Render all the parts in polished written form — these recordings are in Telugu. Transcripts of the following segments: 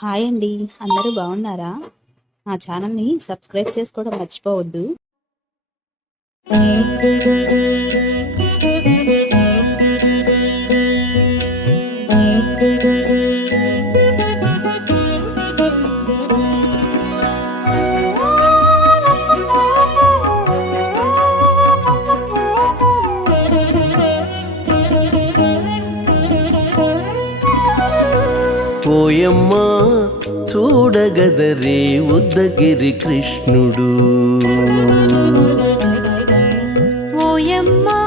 హాయ్ అండి. అందరూ బాగున్నారా? మా ఛానల్‌ని సబ్స్క్రైబ్ చేసుకోవడం మర్చిపోవద్దు. ఓయమ్మా చూడగదరే ఉద్దగిరి కృష్ణుడు. ఓయమ్మా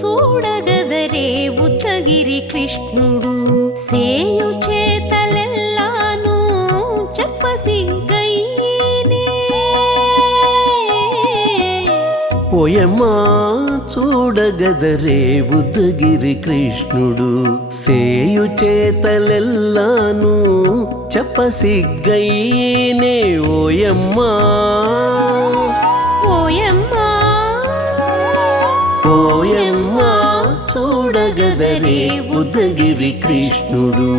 చూడగదరే ఉద్దగిరి కృష్ణుడు. సేయు చేతలెల్లాను చెప్పసిగ్గయ్యేనే. ఓయమ్మా చూడగదరే ఉద్దగిరి కృష్ణుడు. సేయు చేతలెల్లాను చెప్పసిగ్గయ్యేనే. ఓయమ్మా ఓయమ్మా ఓయమ్మా చూడగదరే ఉద్దగిరి కృష్ణుడు.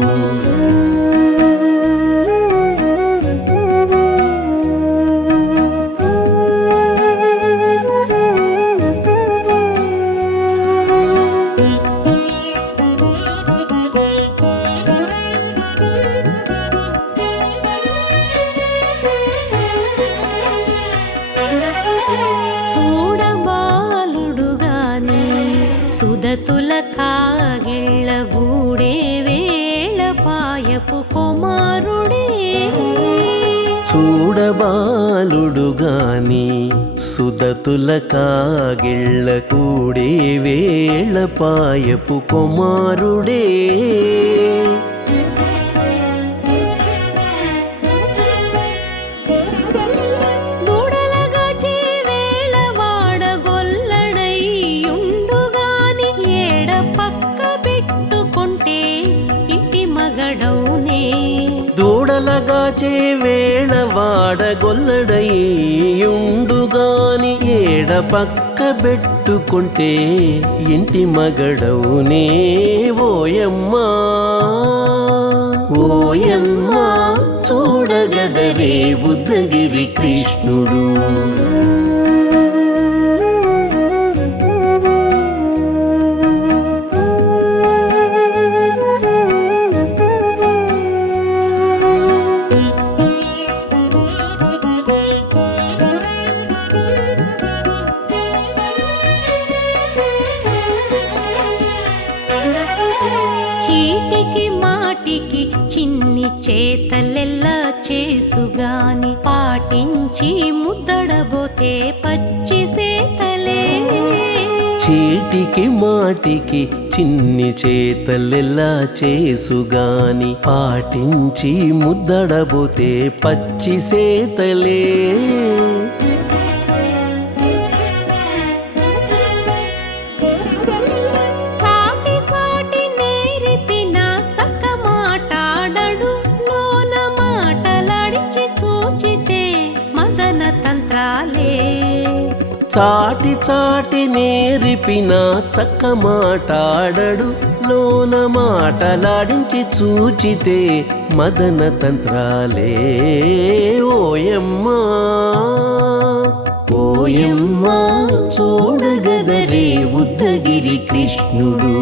చూడబాలుడుగాని సుదతుల కాగిళ్ళ గూడే వేళపాయపు కుమారుడే. చూడబాలుడుగాని సుదతుల కాగిళ్ళ కూడే వేళపాయపు కుమారుడే. దూడలగాచే వేళవాడ గొల్లడైయుండుగాని ఏడ పక్క పెట్టుకుంటే ఇంటి మగడౌనే. దూడలగాచే వేళవాడ గొల్లడయ్యుండుగాని ఏడ పక్క పెట్టుకుంటే ఇంటి మగడవునే. ఓయమ్మా ఓయమ్మా చూడగదరే ఉద్దగిరి కృష్ణుడు. చీటికి మాటికి చిన్ని చేతలెల్లా చేసుగాని పాటించి ముద్దడబోతే పచ్చి సేతలే. చీటికి మాటికి చిన్ని చేతలెల్లా చేసుగాని పాటించి ముద్దడబోతే పచ్చి సేతలే. చాటి చాటి నేర్పిన చక్క మాటాడడు లోన మాటలాడించి చూచితే మదన తంత్రాలే. చాటి చాటి నేర్పిన చక్క మాటాడడు లోన మాటలాడించి చూచితే మదన తంత్రాలే. ఓయమ్మా ఓయమ్మా చూడగదరే ఉద్దగిరి కృష్ణుడు.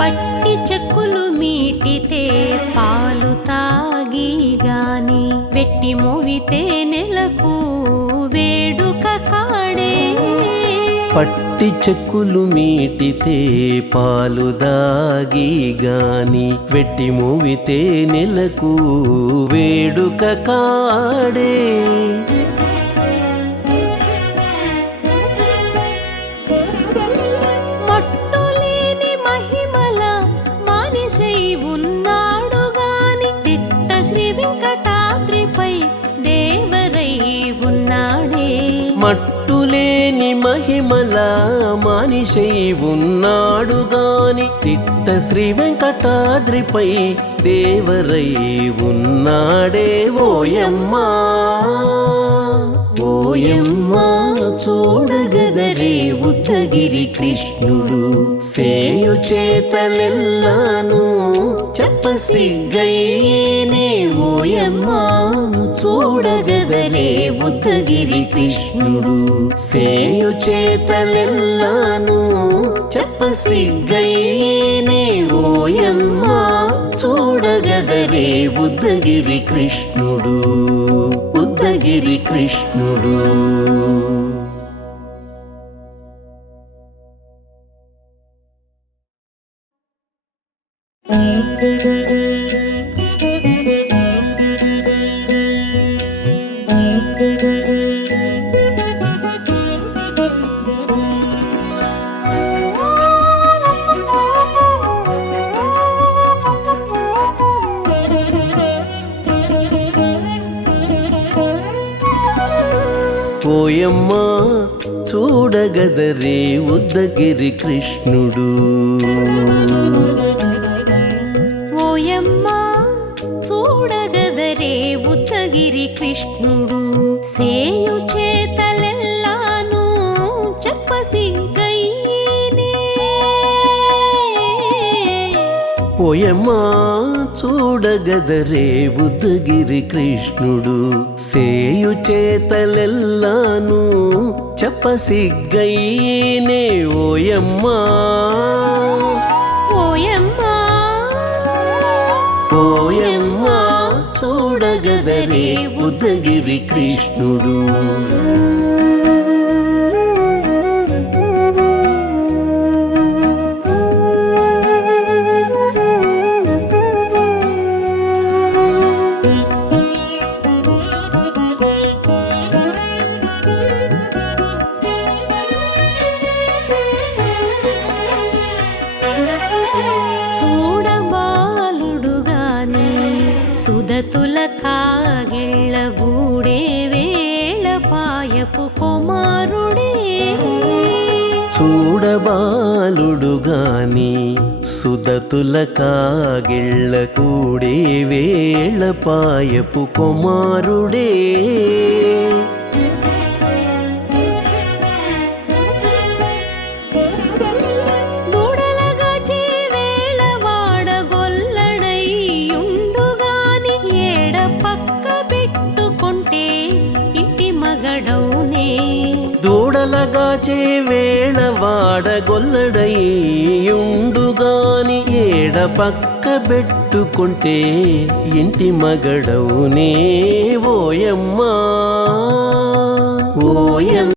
పట్టి చెక్కులు మీటితే పాలు తాగి గాని వెట్టి మోవితే నెలకు వేడుక కాడే. పట్టి చెక్కులు మీటితే పాలు దాగి గాని వెట్టి మూవితే నెలకు వేడుక కాడే. మట్టులేని మహిమల మానిసై ఉన్నాడు గాని తిట్ట శ్రీ వెంకటాద్రిపై దేవరై ఉన్నాడే. మట్టులేని మహిమల మానిషై ఉన్నాడు గాని తిట్ట శ్రీ వెంకటాద్రిపై దేవరై ఉన్నాడే ఓయమ్మా ఓయమ్మా చూడగదరే ఉద్దగిరి కృష్ణుడు సేయు చేతలెల్లాను చెప్పసిగ్గయ్యేనే ఓయమ్మా చూడగదరే ఉద్దగిరి కృష్ణుడు సేయు చేతలెల్లాను చెప్పసిగ్గయ్యేనే ఓయమ్మా చూడగదరే ఉద్దగిరి కృష్ణుడు ఉద్దగిరి కృష్ణుడు. ఓయమ్మా చూడగదరే ఉద్దగిరి కృష్ణుడు ఓయమ్మా చూడగదరే ఉద్దగిరి కృష్ణుడు సేయు చేతలెల్లాను చెప్పసిగ్గయ్యేనే ఓయమ్మా చూడగదరే ఉద్దగిరి కృష్ణుడు సేయు చేతలెల్లాను చెప్పసిగ్గయ్యేనే ఓయమ్మా ఓయమ్మా ఓయమ్మా చూడగదరే ఉద్దగిరి కృష్ణుడు. సుదతుల కాగిళ్ళ గూడే వేళపాయపు కుమారుడే చూడబాలుడు గాని సుదతుల కాగిళ్ళ కూడే వేళపాయపు కుమారుడే దూడలగాచే వేళ వాడగొల్లడయ్యుండుగాని ఏడ పక్క పెట్టుకుంటే ఇంటి మగడవునే ఓయమ్మా